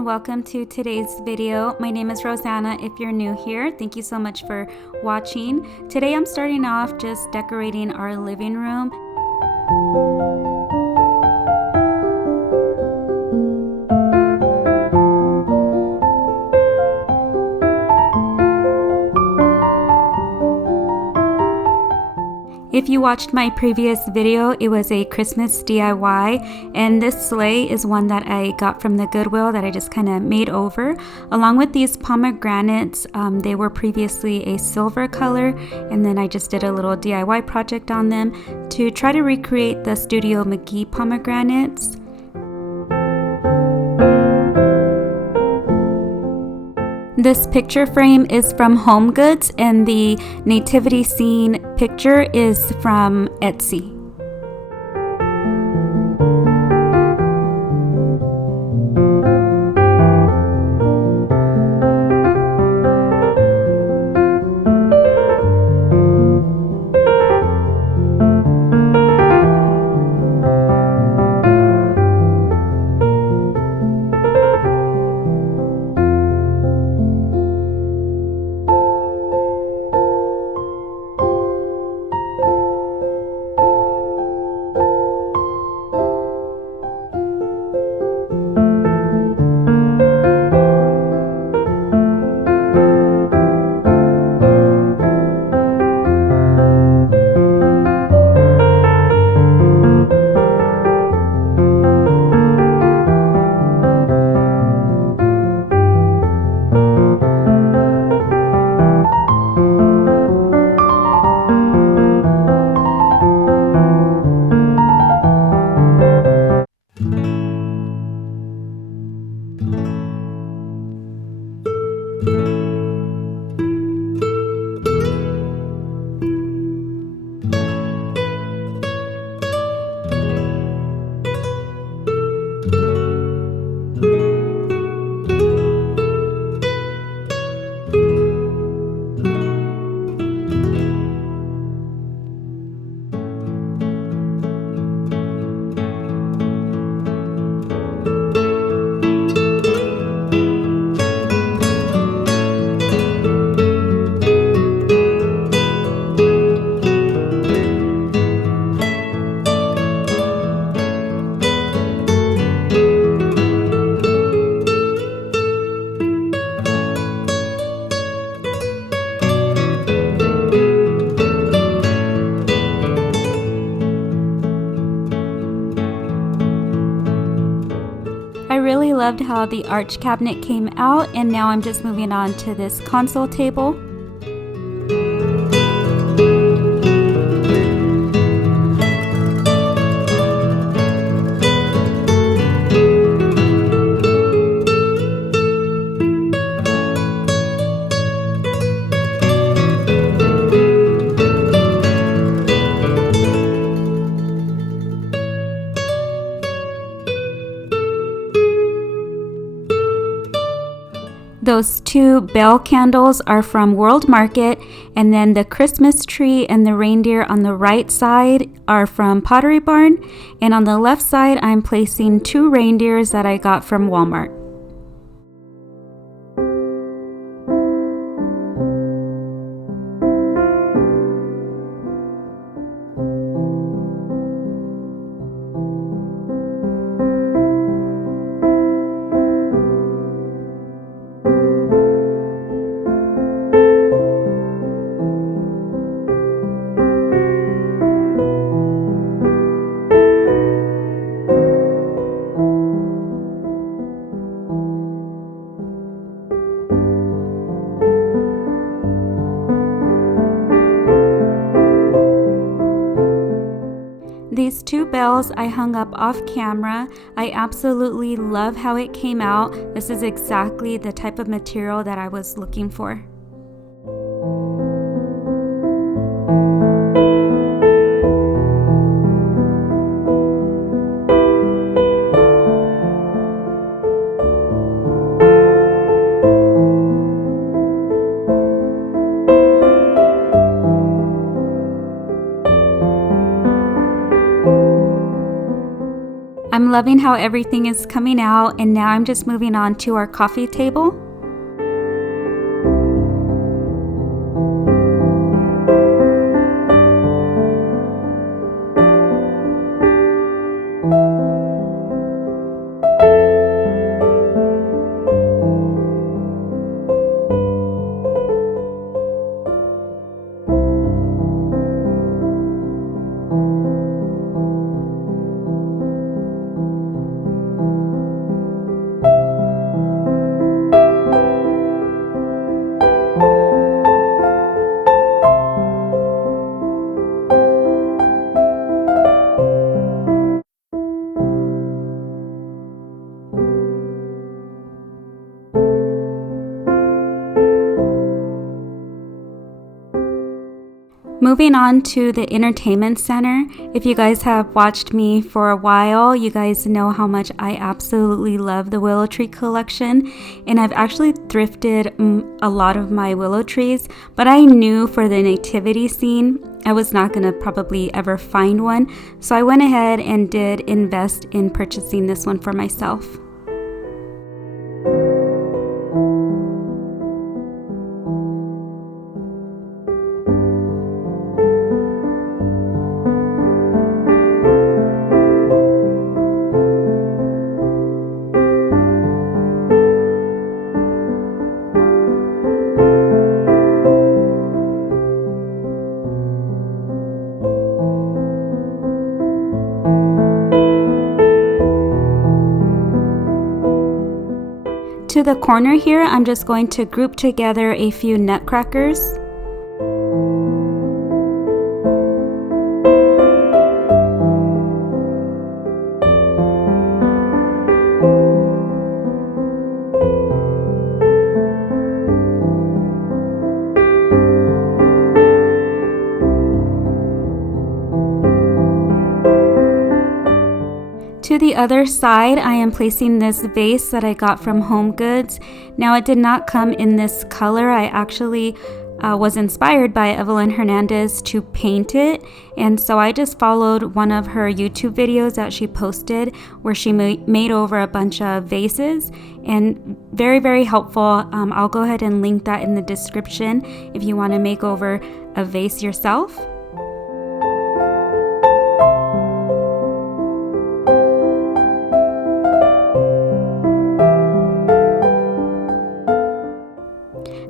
and welcome to today's video. My name is Rosanna. If you're new here, thank you so much for watching. Today I'm starting off just decorating our living room. If you watched my previous video, it was a Christmas DIY, and this sleigh is one that I got from the Goodwill that I just kind of made over. Along with these pomegranates, they were previously a silver color, and then I just did a little DIY project on them to try to recreate the Studio McGee pomegranates. This picture frame is from Home Goods, and the nativity scene picture is from Etsy. I really loved how the arch cabinet came out, and now I'm just moving on to this console table. Those two bell candles are from World Market, and then the Christmas tree and the reindeer on the right side are from Pottery Barn, and on the left side I'm placing two reindeers that I got from Walmart. These two bells I hung up off camera. I absolutely love how it came out. This is exactly the type of material that I was looking for. I'm I'm loving how everything is coming out, and now I'm just moving on to our coffee table. Moving on to the entertainment center. If you guys have watched me for a while, you guys know how much I absolutely love the willow tree collection, and I've actually thrifted a lot of my willow trees, but I knew for the nativity scene I was not going to probably ever find one, so I went ahead and did invest in purchasing this one for myself. To the corner here, I'm just going to group together a few nutcrackers. To the other side, I am placing this vase that I got from HomeGoods. Now, it did not come in this color. I actually was inspired by Evelyn Hernandez to paint it, and so I just followed one of her YouTube videos that she posted where she made over a bunch of vases, and very, very helpful. I'll go ahead and link that in the description if you want to make over a vase yourself.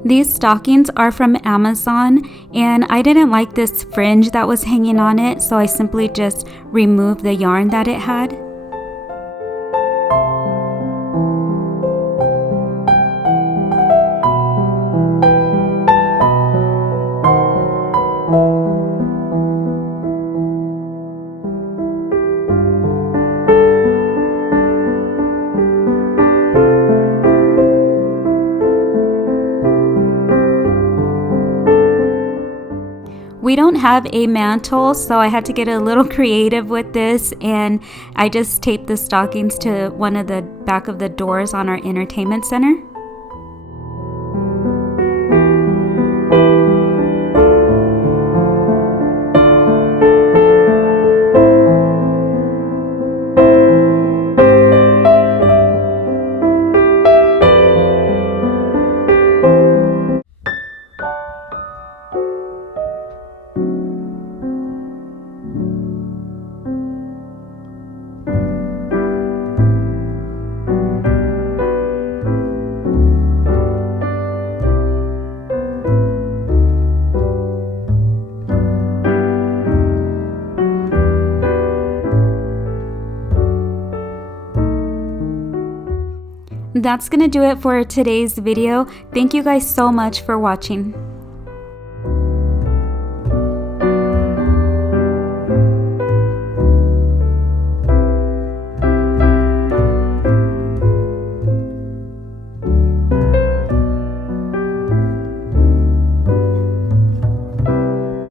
These stockings are from Amazon, and I didn't like this fringe that was hanging on it, so I simply just removed the yarn that it had. We don't have a mantle, so I had to get a little creative with this, and I just taped the stockings to one of the back of the doors on our entertainment center. That's gonna do it for today's video. Thank you guys so much for watching.